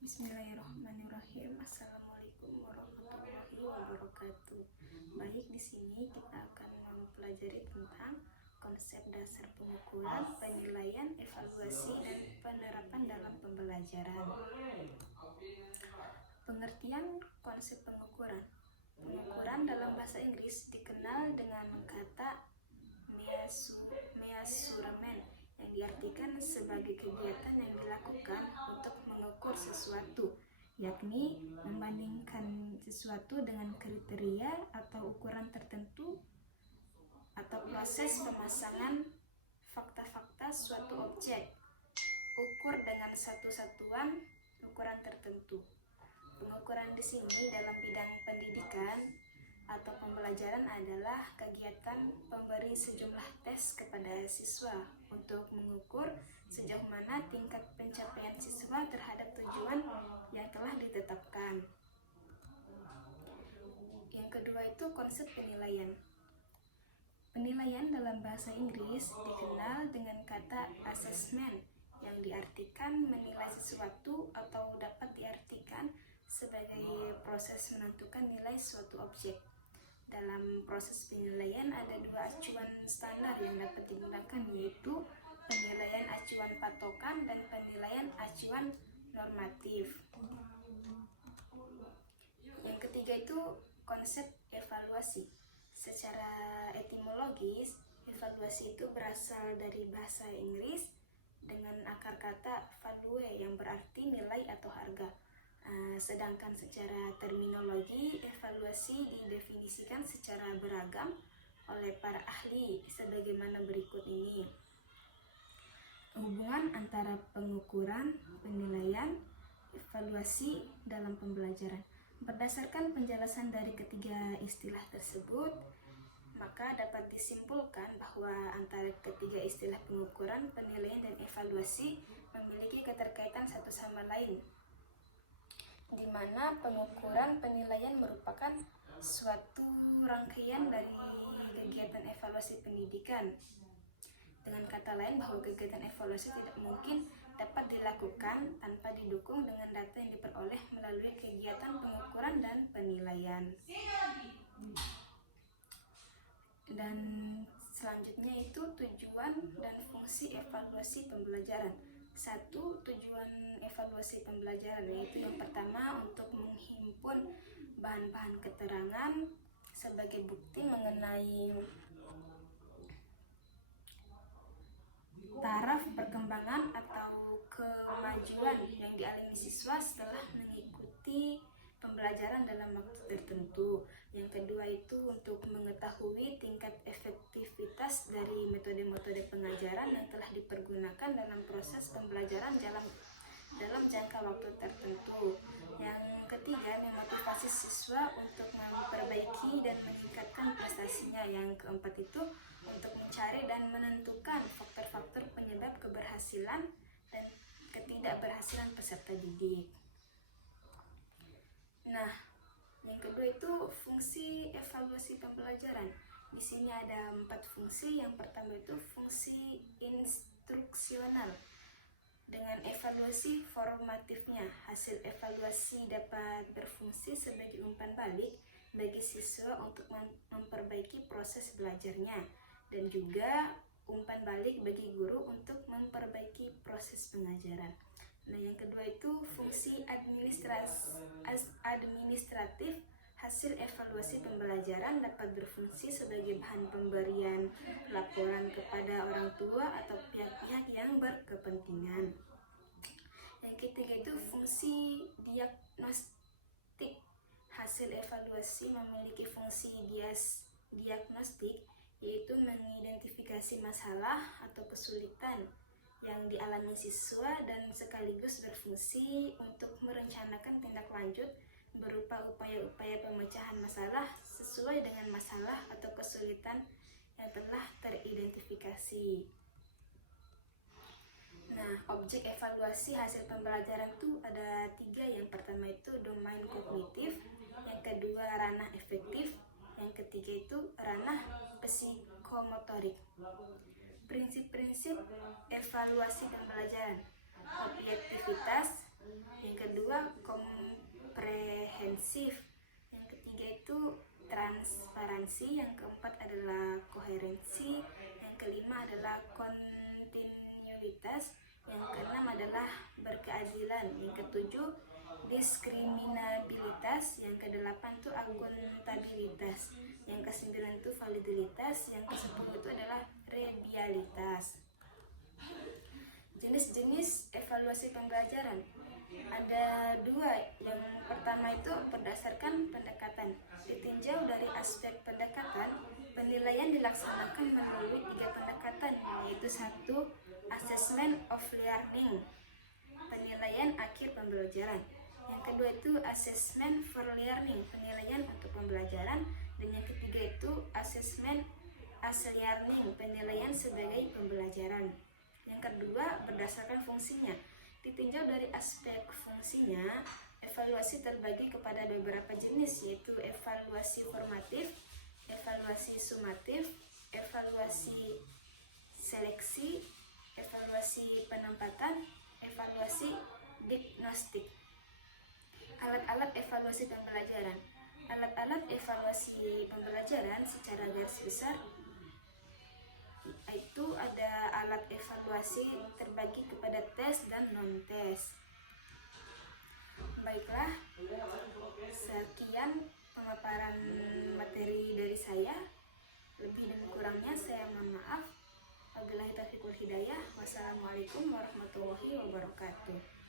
Bismillahirrahmanirrahim. Assalamualaikum warahmatullahi wabarakatuh. Baik, di sini kita akan mempelajari tentang konsep dasar pengukuran, penilaian, evaluasi, dan penerapan dalam pembelajaran. Pengertian konsep pengukuran. Pengukuran dalam bahasa Inggris dikenal dengan kata measurement, yang diartikan sebagai kegiatan yang dilakukan untuk mengukur sesuatu, yakni membandingkan sesuatu dengan kriteria atau ukuran tertentu atau proses pemasangan fakta-fakta suatu objek ukur dengan satu satuan ukuran tertentu. Pengukuran di sini dalam bidang pendidikan atau pembelajaran adalah kegiatan pemberi sejumlah tes kepada siswa untuk mengukur sejauh mana tingkat pencapaian siswa terhadap tujuan yang telah ditetapkan. Yang kedua itu konsep penilaian. Penilaian dalam bahasa Inggris dikenal dengan kata assessment, yang diartikan menilai sesuatu atau dapat diartikan sebagai proses menentukan nilai suatu objek. Dalam proses penilaian ada dua acuan standar yang dapat digunakan, yaitu penilaian acuan patokan dan penilaian acuan normatif. Yang ketiga itu konsep evaluasi. Secara etimologis, evaluasi itu berasal dari bahasa Inggris dengan akar kata value yang berarti nilai atau harga. Sedangkan secara terminologi, evaluasi didefinisikan secara beragam oleh para ahli sebagaimana berikut ini. Hubungan antara pengukuran, penilaian, evaluasi dalam pembelajaran. Berdasarkan penjelasan dari ketiga istilah tersebut, maka dapat disimpulkan bahwa antara ketiga istilah pengukuran, penilaian, dan evaluasi memiliki keterkaitan satu sama lain, di mana pengukuran penilaian merupakan suatu rangkaian dari kegiatan evaluasi pendidikan. Dengan kata lain, bahwa kegiatan evaluasi tidak mungkin dapat dilakukan tanpa didukung dengan data yang diperoleh melalui kegiatan pengukuran dan penilaian. Dan selanjutnya itu tujuan dan fungsi evaluasi pembelajaran. Satu, tujuan evaluasi pembelajaran, yaitu yang pertama untuk menghimpun bahan-bahan keterangan sebagai bukti mengenai taraf perkembangan atau kemajuan yang dialami siswa setelah mengikuti pembelajaran dalam waktu tertentu. Yang kedua itu untuk mengetahui tingkat efektivitas dari metode-metode pengajaran yang telah dipergunakan dalam proses pembelajaran dalam jangka waktu tertentu. Yang ketiga, memotivasi siswa untuk memperbaiki dan meningkatkan prestasinya. Yang keempat itu untuk mencari dan menentukan faktor-faktor penyebab keberhasilan dan ketidakberhasilan peserta didik. Nah, yang kedua itu fungsi evaluasi pembelajaran. Di sini ada 4 fungsi. Yang pertama itu fungsi instruksional. Dengan evaluasi formatifnya, hasil evaluasi dapat berfungsi sebagai umpan balik bagi siswa untuk memperbaiki proses belajarnya, dan juga umpan balik bagi guru untuk memperbaiki proses pengajaran. Nah, yang kedua itu fungsi administratif. Hasil evaluasi pembelajaran dapat berfungsi sebagai bahan pemberian laporan kepada orang tua atau pihak-pihak yang berkepentingan. Yang ketiga itu fungsi diagnostik. Hasil evaluasi memiliki fungsi diagnostik, yaitu mengidentifikasi masalah atau kesulitan yang dialami siswa dan sekaligus berfungsi untuk merencanakan tindak lanjut berupa upaya-upaya pemecahan masalah sesuai dengan masalah atau kesulitan yang telah teridentifikasi. Nah, objek evaluasi hasil pembelajaran itu ada 3. Yang pertama itu domain kognitif, yang kedua ranah efektif, yang ketiga itu ranah psikomotorik. Prinsip-prinsip evaluasi pembelajaran: objektivitas, yang kedua transparansi, yang keempat adalah koherensi, yang kelima adalah kontinuitas, yang keenam adalah berkeadilan, yang ketujuh diskriminabilitas, yang kedelapan itu akuntabilitas, yang kesembilan itu validitas, yang kesepuluh itu adalah rebialitas. Jenis-jenis evaluasi pembelajaran ada dua. Yang pertama itu berdasarkan pendekatan. Ditinjau dari aspek pendekatan, penilaian dilaksanakan melalui tiga pendekatan, yaitu satu, assessment of learning, penilaian akhir pembelajaran. Yang kedua itu assessment for learning, penilaian untuk pembelajaran. Dan yang ketiga itu assessment as learning, penilaian sebagai pembelajaran. Yang kedua berdasarkan fungsinya. Ditinjau dari aspek fungsinya, evaluasi terbagi kepada beberapa jenis, yaitu evaluasi formatif, evaluasi sumatif, evaluasi seleksi, evaluasi penempatan, evaluasi diagnostik. Alat-alat evaluasi pembelajaran. Alat-alat evaluasi pembelajaran secara garis besar itu ada alat evaluasi terbagi kepada tes dan non-tes. Baiklah, sekian pemaparan materi dari saya. Lebih dan kurangnya saya mohon maaf. Wabillahi taufiq wal hidayah. Wassalamualaikum warahmatullahi wabarakatuh.